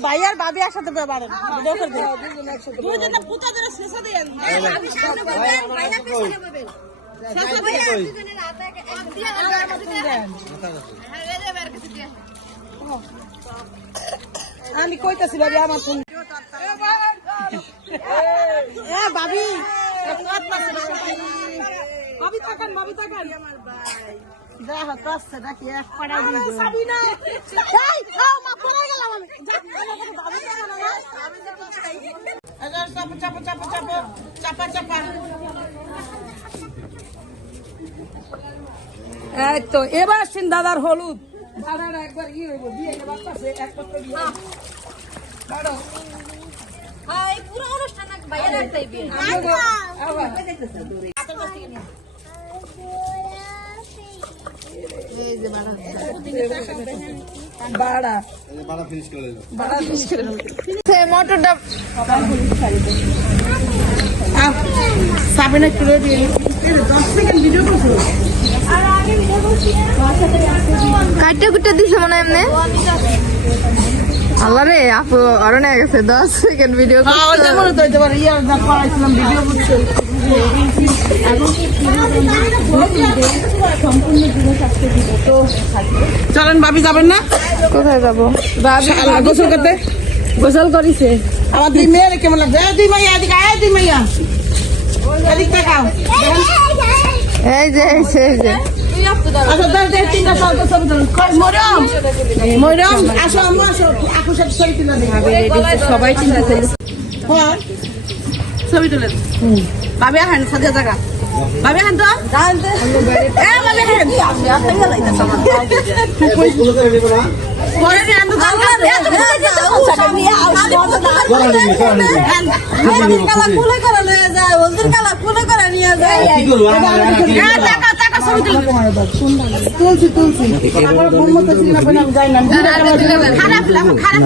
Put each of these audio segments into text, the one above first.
ভাই আর ভাবি একসাথে দুজনে পুতা ধরে শেষে দিয়েন আমি কইতাছি ভাবি আমার ফোন এ ভাবি। ভাবি। তাকান ভাবি তাকান দেখো কষ্ট নাকি এক পাড়া এই মা পড়ে গেলাম আমি আচ্ছা চাপা চাপা চাপা চাপা চাপা চাপা। এই তো এবার সিন দাদার হলুদ। দাদার একবার ই হইব দিয়ে বাচ্চাছে এক পত্র দিয়ে দাঁড়াও। হ্যাঁ, পুরো অনুষ্ঠান বাইরে রাখতে আবার। বাড়া। মোটরটা সাবিনা একটু রেডি দশ সেকেন্ড ভিডিও করছ কাটতে কুটতে দিছে মনে এমনি? আল্লাহ রে আপু আরও গেছে দশ সেকেন্ড ভিডিও হ্যাঁ যে ভিডিও করছ। চলেন ভাবি যাবেন না? কোথায় যাব? গোসল করতে গোসল করিছে। আমার দুই মেয়ের কেমন লাগছে? এই দুই মাইয়া এদিকে আয় দুই মাইয়া। এদিক তাকাও। এই যে এই যে এই যে। সবাই চিন্তা ছবি তুলে ভাবি আহেন সাথে জায়গা ভাবি আহেন তো এ ভাবি আহেন পরে নিয়ে আনতো টাকা টাকা ছবি তুলে তুলছি তুলছি না না খারাপ লাগে খারাপ।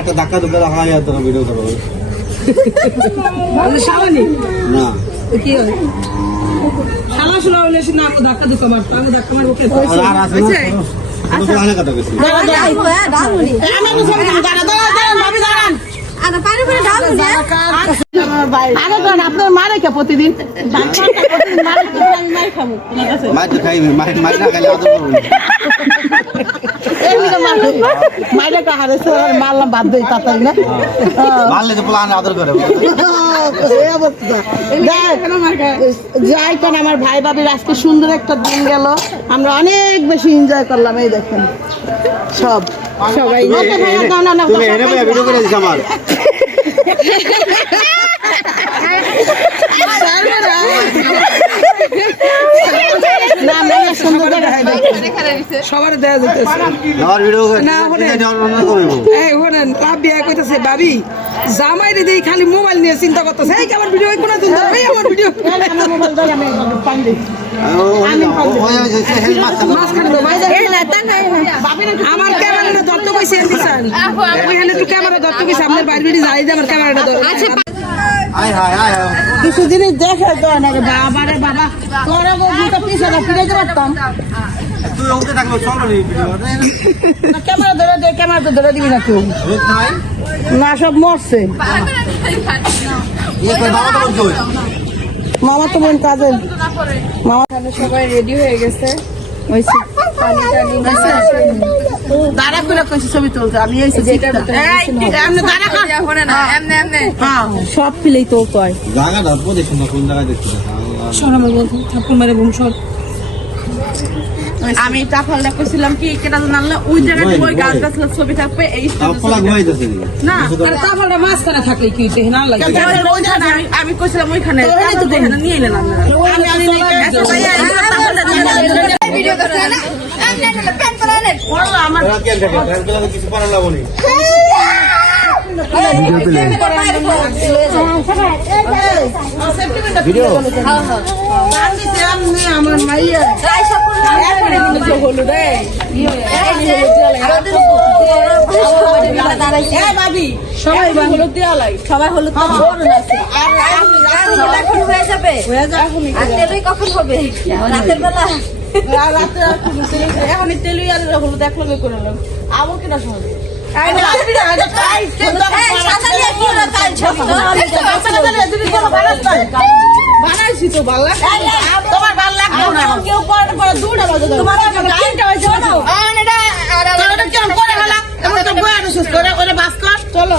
একটা ধাক্কা ধুক্কা দেখা যায় তোর ভিডিও করো। সাবানি না। কি হয়? শালা শুলা হইলে সে আমি ধাক্কা মারতো আমি ধাক্কা মারবো কে? আপনার মারে কে প্রতিদিন? প্রতিদিন মারে মার খাইবি মাছ না খাইলে মাইরে কা হারাইছে, মারলাম বাধ্য হই তাড়াতাড়ি না? মারলে তো প্লান আদর করে এই অবস্থা। যাই- যাই কেন আমার ভাই ভাবির আজকে সুন্দর একটা দিন গেল। আমরা অনেক বেশি এনজয় করলাম এই দেখেন। সব। সবাই দাও না, না, তুমি এনে ভিডিও করে দিস আমার? না না না, সুন্দর করে দেখেন। সবার দেয়া যেতেছে। আমার ভাবি জামাই খালি মোবাইল নিয়ে চিন্তা করতেছে। এই ভিডিও কোন এই ভিডিও। ক্যামেরাটা ধরতে কইছে ওইখানে একটু ক্যামেরা ধরতে কইছে আপনার বাইরে বেরিয়ে যাই যে আমার ক্যামেরাটা ধর। আয় আয় কিছু জিনিস দেখে তো না বাবা রে বাবা। তোরা বউটা পিছনে ফিরে পারতাম। তুই ওকে থাকল চলো নি ভিডিও। না, ক্যামেরা ধরে দে ক্যামেরা তো ধরে দিবি না কেউ। না সব মরছে। এই তো বলছো মামা তো বোন কাজের মামা সবাই রেডি হয়ে গেছে। ওই দাঁড়া করে কইছি ছবি তুলতে আমি এই এমনি দাঁড়া কর। এমনি এমনি হ্যাঁ সব ফিলেই তো কয় জায়গা ধরবো দেখুন না কোন জায়গায় দেখছি সর বলতো ঠাকুর মারে সর আমি টাফালটা কইছিলাম কি কেটা জানলে ওই জায়গাতে ওই গাছ গাছলা ছবি থাকবে এই আপলা ঘুমাইতেছে না আরে তারপরে মাঝখানে থাকলে কি হইছে না লাগে আমি- কইছিলাম ওইখানে নিয়ে এলেন আমি আমি। ভিডিও করতে না। প্যান করে আমার কিছু পারা নি ভিডিও আমার মাইয়া এ ভাবি সবাই হলুদ দেওয়া সবাই হলুদ এখন হয়ে যাবে হবে রাতের বেলা। এখন তেলুই আর হলুদ এক করে। বানাইছি তো ভালো তোমার ভালো লাগবে না। কেউ পরে পরে দুটা বাজে ধরো। তিনটা বাজে ধরো। কেমন করে হলো? তো বয়ে আনো সুস্থ। বাস কর। চলো।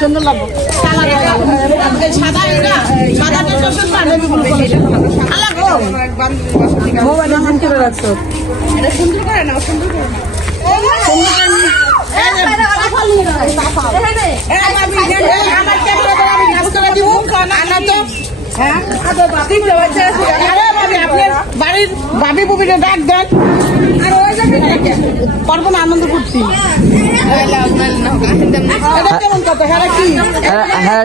সুন্দর, লাগবে। সাদা গো। মোবাইলে করে রাখছো সুন্দর করে নাও, সুন্দর করে নাও। হ্যাঁ? বাড়ির ভাবি বুবিরে ডাক দেন আর ওই? পারব না আনন্দ করছি কেমন কথা হ্যাঁ হ্যাঁ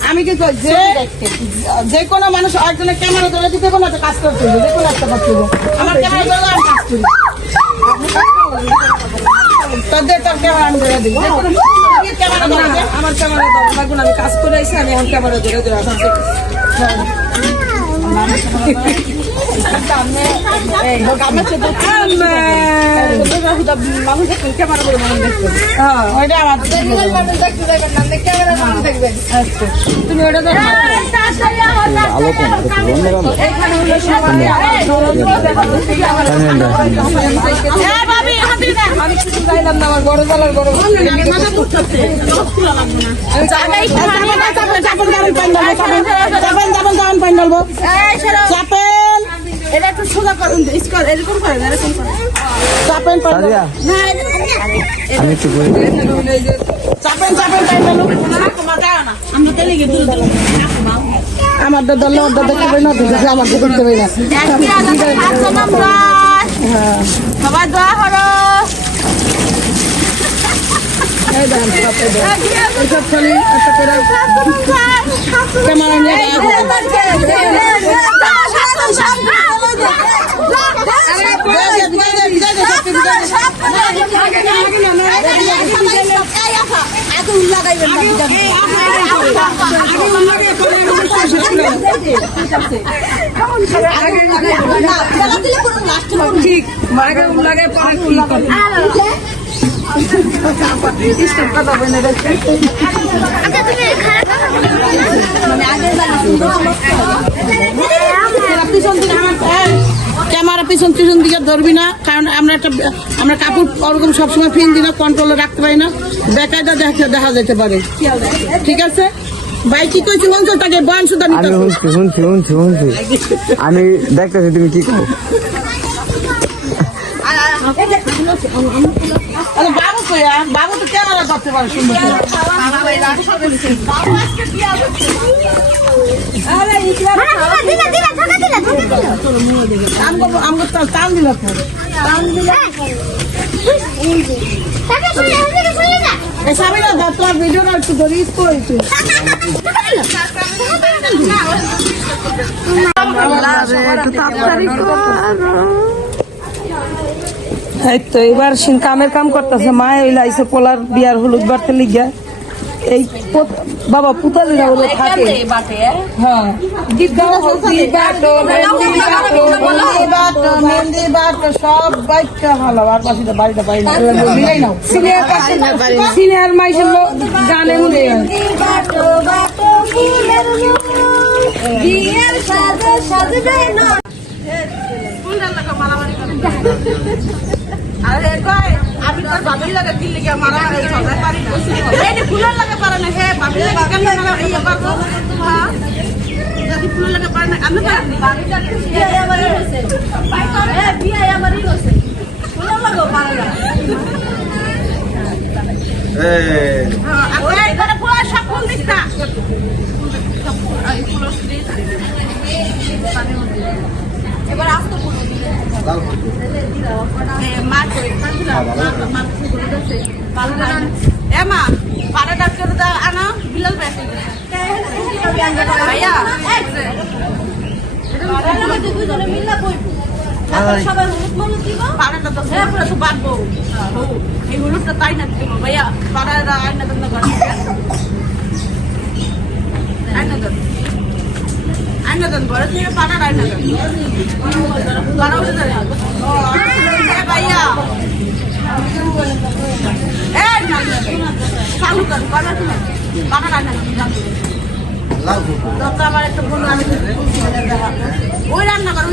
আমি কি যে যে কোনো মানুষ একজনের ক্যামেরা ধরে দিতে কোনো একটা কাজ করতে যে কোনো একটা কাজ করব। আমার ক্যামেরা ধরে আমি কাজ করি। তোদের তোর ক্যামেরা আমি ধরে দিব। ক্যামেরা ধরে। আমার ক্যামেরা আমি কাজ করে এসে আমি আমার ক্যামেরা ধরে ধরে হ্যাঁ। আমার তুমি ওটা চাপেন চাপেন চাপেন চাপেন পানি ঢালবো চাপেন চাপেন চাপেন পানি ঢালবো চাপেন এটা একটু সোজা করুন স্কোর এরকম করেন এরকম করেন চাপেন পানি সাদিয়া? আমি একটু করে চাপেন চাপেন আমরা না। আমার না সবাই দোয়া করো। ওইসব খালি একটা করে। ক্যামেরা পিছন পিছন দিকে ধরবি না, কারণ আমরা একটা আমরা কাপড় ওরকম সবসময় ফিন দিনা কন্ট্রোলে রাখতে পারি না। বেকায়দা দেখা দেখা যেতে পারে। ঠিক আছে? ভাই কি কইছি মঞ্চ তাকে বয়ান সুদা নিতে আমি শুনছি শুনছি শুনছি শুনছি। আমি দেখতেছি তুমি কি করো? আরে বাবু কইয়া বাবু তো ক্যামেরা ধরতে পারে সুন্দর আমগো আমগো তো টান দিল একটু এই তো এবার সিন কামের কাম করতেছে। মা ওই লাইছে পোলার বিয়ার হলুদ বাড়তে লিগা। এই পোত- বাবা পুতালিরা বলে থাকে। হ্যাঁ। সব ভালো। আর পাশে বাড়িটা পাই না। সিনিয়র সিনিয়র মাইসের লোক মনে হয় বাটো বাটো ফুলের বিয়ের সাজে সাজবে না। আরে কই আমি তোর বাবির লাগে দিল্লি গিয়ে মারা এই ঝগড়া পারি এই ফুলের লাগে পারে না হে বাবির লাগে কেন মারা এই পারব হ্যাঁ। যদি ফুলের লাগে পারে না আমি পারি না। বিয়ে আমারই হয়েছে হ্যাঁ বিয়ে আমারই হয়েছে ফুলের লাগো পারে না। এই, হ্যাঁ আর এই করে ফুল সব ফুল দিস না। এবার ফুল লাল ফুল। মা করে। এ, মা পাড়া ডাক্তার দা আনা বিলাল ব্যাস ভাইয়া পুরো এই হলুদটা তাই না দিব ভাইয়া। পাড়াটা আয়না দেন করে আয়না দেন ওই রান্না করো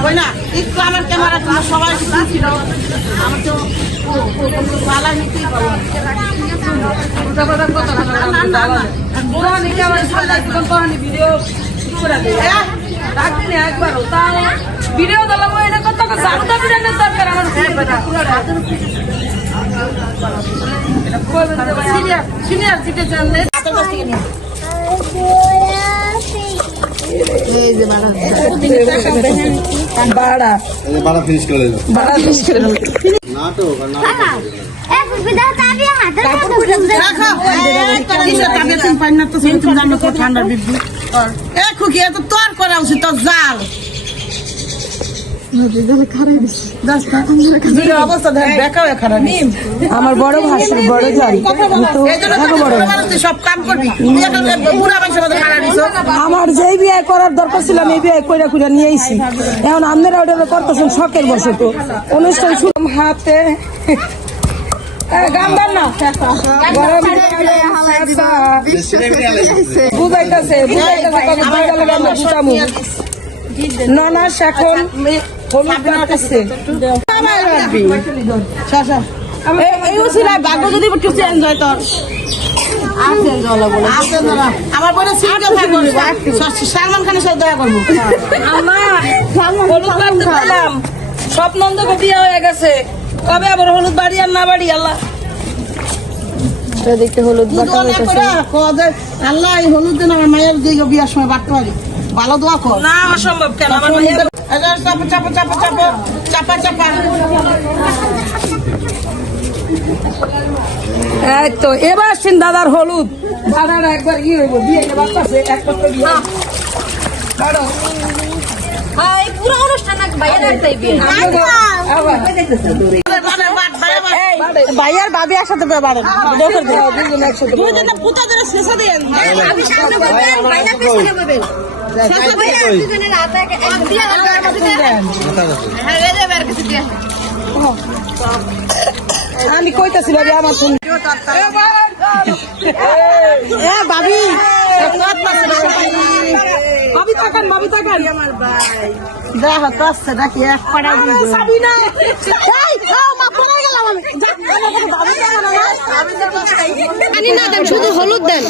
ওই না একটু আমার ক্যামেরা তোমার সবাই ছিল আমার তো পালা নিতেই পারব না, না, না, না। ভিডিও করে দে রাখবি না একবারও তাও ভিডিও দিলাম এটা কত জানুদা বিরানের দরকার আমার সিনিয়র সিনিয়র সিটিজেন হাতের কাছ থেকে বাড়া। বাড়া। finish করে দিল। বাড়া শেষ করে দেবো। নাটক নাটক। তোর করা উচিত আমার বড় ভাসুর, বড় সব আমার যেই বিয়ে করার দরকার ছিল, আমি বিয়ে কইরা কইরা নিয়ে আইছি। এখন আপনারা ওটা করতেছেন শখের বসে তো। অনুষ্ঠান হাতে বুঝাইতেছে বুঝাইতেছে কত বাঙালি গান বুঝামু। ননাস এখন হলুদ বাড়তেছে ভাগ্য যদি একটু চেঞ্জ হয় তোর। আমার বোনের সিনকে থাকব সালমান খানের সাথে দেখা করব। হলুদ বাড়তে পেলাম সব নন্দকে বিয়ে হয়ে গেছে। কবে আবার হলুদ বাড়ি আর না বাড়ি আল্লাহ দেখতে হলুদ আল্লাহ এই হলুদ দিন আমার মায়ের দিকে বিয়ার সময় বাড়তে পারি ভালো দোয়া কর না অসম্ভব কেন আমার মেয়ের এবার চাপা চাপা চাপা চাপা চাপা চাপা এই তো এবার সিন দাদার হলুদ দাদার একবার ই হইব বিয়ে দাঁড়াও, পুরো অনুষ্ঠান আবার। ভাইয়ার বাবি একসাথে বাড়েন। দুজন একসাথে দুই দিনে পুতা ধরে শেষে দিয়ে আমি সামনে বলবেন পেছনে বলবেন। হ্যাঁ কইতাছি ভাবি আমার শুন এ বাবি ভাবি। তাকান ভাবি তাকান আমার ভাই। দেখো কাছে নাকি এক পাড়া পানি না দেন শুধু হলুদ দেন।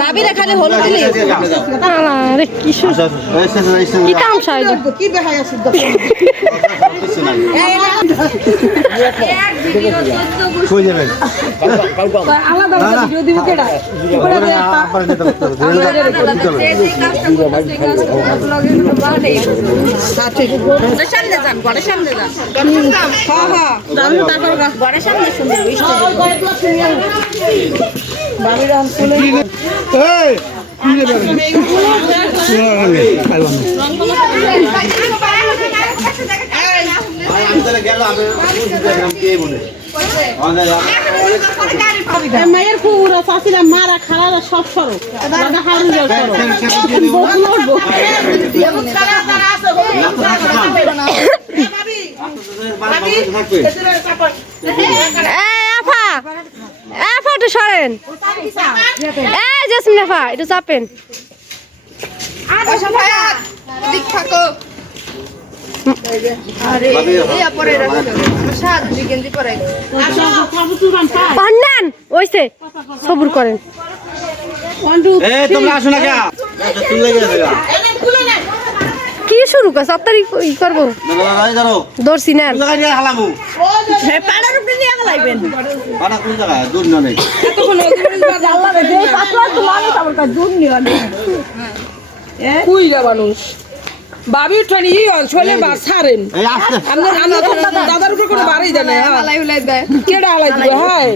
ভাবিরা খালি হলুদ দিলে। আচ্ছা, আচ্ছা, এই শেষে, এই কি বেহাই আছে কিছু ঘরের সামনে সুন্দর মায়ের কুকুর চাষিরা মারা খারাপ সব সরো হারুন যাও সরো থাকবে এই আফা আফা একটু সরেন। এই জেসমিন আফা একটু চাপেন। পান্নান ওইসে সবুর করেন। তোমরা আসো না কে লেগে গেছে গা শুরু কর সব তারিখ ই করব। দর্শি না। কুইরা মানুষ? বাবি উঠানি ই অঞ্চলে বা আপনার আপনার দাদার উপর কোনো বাড়াই দেয় না হ্যাঁ। কেডা হালাই দিবে হাই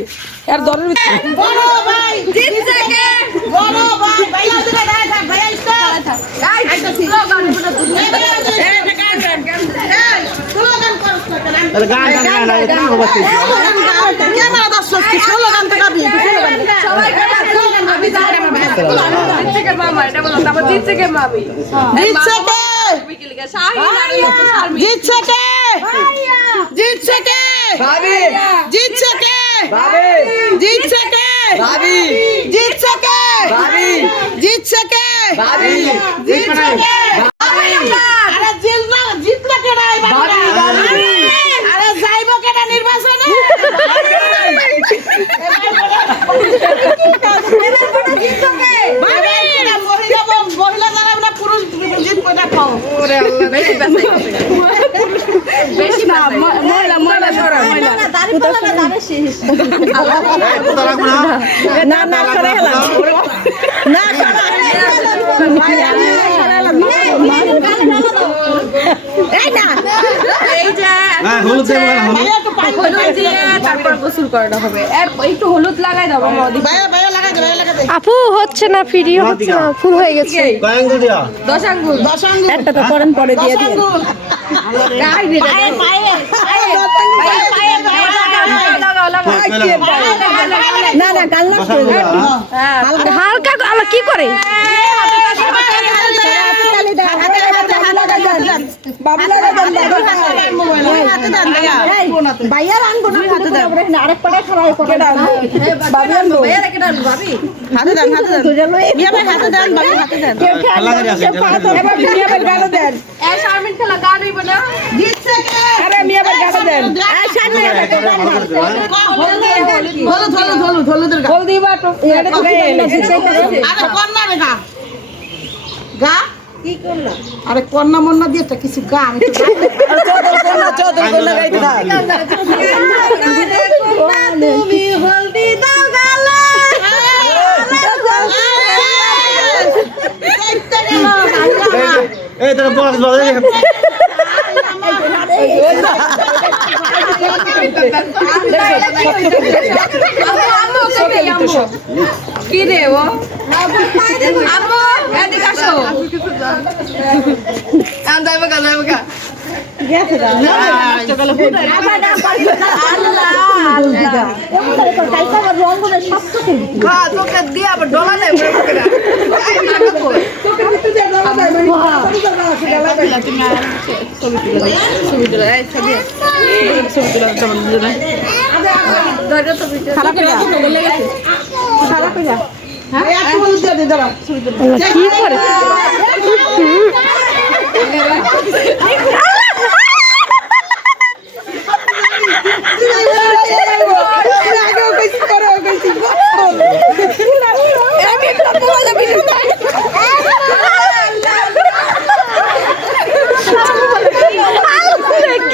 আর দরের ভিতরে বড় ভাই জিতছে কে বড় ভাই ভাইয়া দিলে দাঁড়ায় থাক ভাইয়া ইস্তা আইতাছি স্লোগান করছ না কেন গান গান গান এটা কি হবে ক্যামেরা দর্শক কি স্লোগান তো গাবি সবাই স্লোগান গাবি জিতছে কে জিতছে কে জিতছে কে জিতছে কে ভাবি জিতছে কে ভাবি। জিতছে কে ভাবি। জিতছে কে ভাবি। জিতছে কে ভাবি জিতছে কে আরে জিতলো জিতলো কে রে ভাবি, ভাবি। আরে যাইবো কেটা নির্বাচনে? মহিলা ব- না পুরুষ পাও না না। না করে হেলাম না এই না? হলুদ হলুদ। ভাইয়া একটু পানি তারপর গোসল করানো হবে। একটু হলুদ লাগাই দাও মামা ওদিকে। ভাইয়া ভাইয়া লাগা দে ভাইয়া লাগা দে। আপু হচ্ছে না ফিরিও হচ্ছে না ফুল হয়ে গেছে। কয়েঙ্গুল দিয়া? দশ আঙ্গুল। দশ আঙ্গুল। একটা তো করেন পরে দিয়ে দিন না না কাল হালকা কি করে হাতে দেন দেন গান আরে হলুদ গা কন্যা মন্না দিয়ে তো কিছু গা আমি তো চৌধুরী কোন তুমি হলদি দাও গালে এই তোর বক্স বাজে আম্মু আম্মু ওকে আম্মু কি রে ও আম্মু এদিকে আসো হ্যাঁ দিয়ে আবার ডলা নেই একটু হলুদ দিয়ে দে দাঁড়াও কি করে কি করল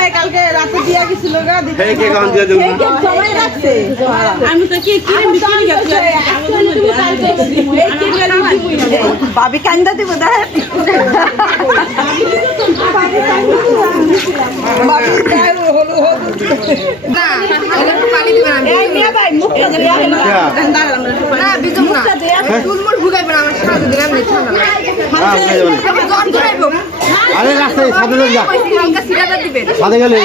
কে কি হয়ে ভাই এই আমি মিয়া ভাই কালকে রাতে দিয়া গেছে এই কে কখন দিয়ে আমি তো কি কি বিক্রি গেছি ভাবি কান্দা দিব দেখ। না ওদের পানি দিবেন আমি না বিজম না চুলমুল ভুগাইবেন আমার সাথে দিলাম না ঠান্ডা লাগে তারপর জ্বর ধরাইবো আরে রাস্তায় সাথে যা। সাথে গেলে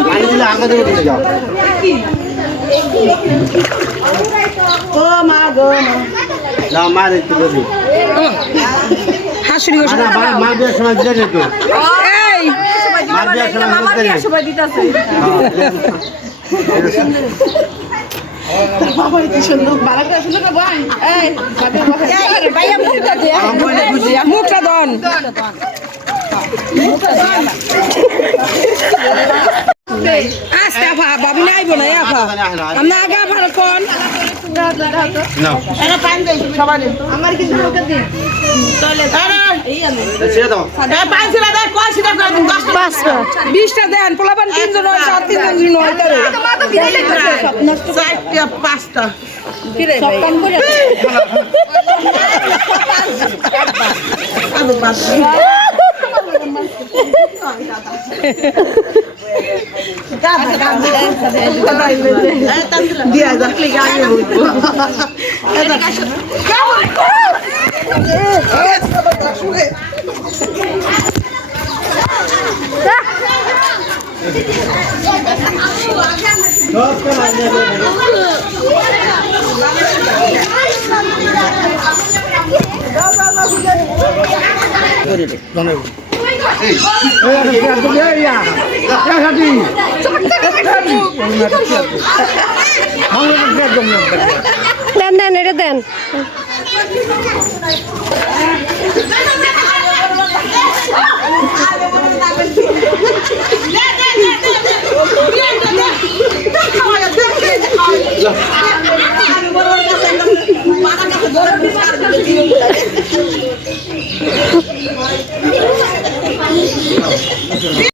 পানি দিলে আগে দেবে চলে যাও। ও মা গো মা। মা বিয়ার সময় দিলে একটু এই। মার বিয়ার সময় দিতে দিতেছে বাবা কি সুন্দর ভালো করে সুন্দর করে বল এই ভাইয়া মুখটা দে মুখটা দন আস্তে আফা। বাবু না না আগে আফার কোন আমার কিন্তু করে বিশটা দেন পোলাপান তিনজন তিনজন হয় চারটা পাঁচটা দিয়া বলব দেন দেন এটা দেন Thank you. Sí, no, no, no, no.